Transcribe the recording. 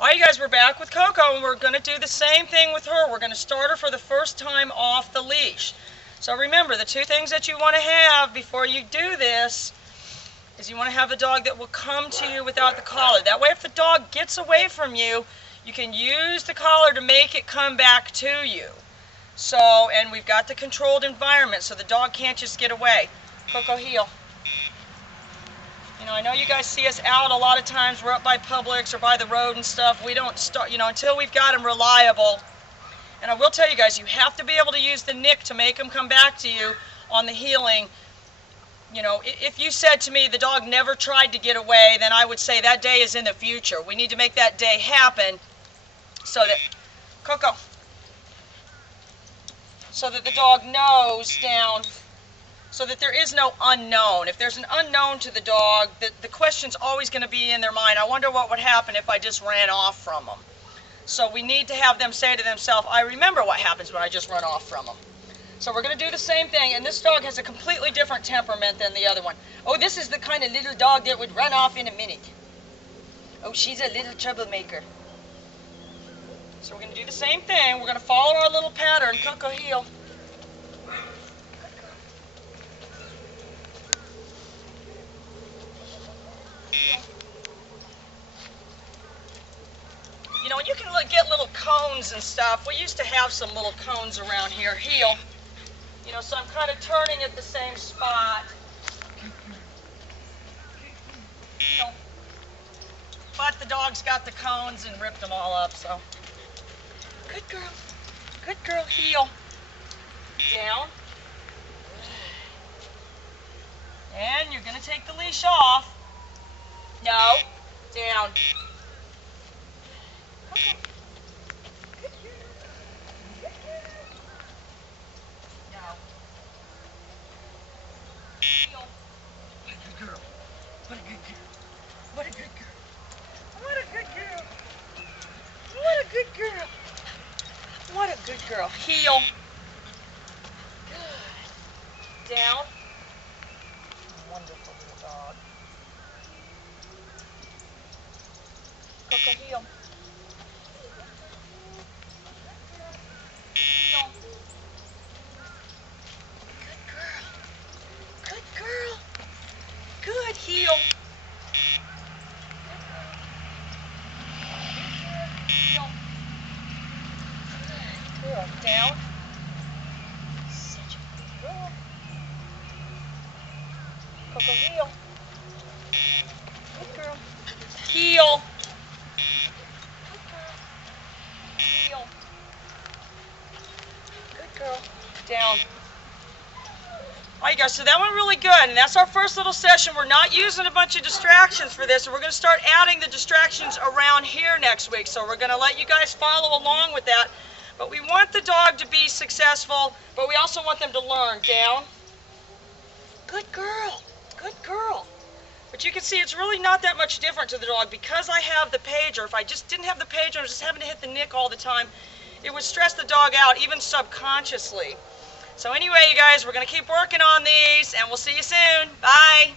Alright, you guys, we're back with Coco, and we're going to do the same thing with her. We're going to start her for the first time off the leash. So remember, the two things that you want to have before you do this is you want to have a dog that will come to you without the collar. That way, if the dog gets away from you, you can use the collar to make it come back to you. So, and we've got the controlled environment, so the dog can't just get away. Coco, heel. You know, I know you guys see us out a lot of times. We're up by Publix or by the road and stuff. We don't start, until we've got them reliable. And I will tell you guys, you have to be able to use the nick to make them come back to you on the heeling. You know, if you said to me the dog never tried to get away, then I would say that day is in the future. We need to make that day happen so that, Coco, so that the dog knows down, so that there is no unknown. If there's an unknown to the dog, the question's always going to be in their mind. I wonder what would happen if I just ran off from them. So we need to have them say to themselves, I remember what happens when I just run off from them. So we're going to do the same thing, and this dog has a completely different temperament than the other one. Oh, this is the kind of little dog that would run off in a minute. Oh, she's a little troublemaker. So we're going to do the same thing. We're going to follow our little pattern. Coco, heel. You know, and you can get little cones and stuff. We used to have some little cones around here. Heel. You know, so I'm kind of turning at the same spot. Heel. But the dog's got the cones and ripped them all up, so. Good girl. Good girl. Heel. Down. And you're going to take the leash off. No. Down. Okay. Good girl. Good girl. No. Heel. What a good girl. What a good girl. What a good girl. What a good girl. What a good girl. What a good girl. Heel. Good. Down. Wonderful little dog. Coco, heel. Heel. Good girl. Good girl. Good heel. Heel. Good girl. Down. Such a good girl. Coco, heel. Good girl. Heel. Good girl. Heel. Good girl. Down. Alright guys, so that went really good, and that's our first little session. We're not using a bunch of distractions for this, and we're going to start adding the distractions around here next week. So we're going to let you guys follow along with that. But we want the dog to be successful, but we also want them to learn. Down. Good girl. Good girl. But you can see it's really not that much different to the dog because I have the pager. If I just didn't have the pager, I was just having to hit the nick all the time, it would stress the dog out, even subconsciously. So anyway, you guys, we're going to keep working on these, and we'll see you soon. Bye.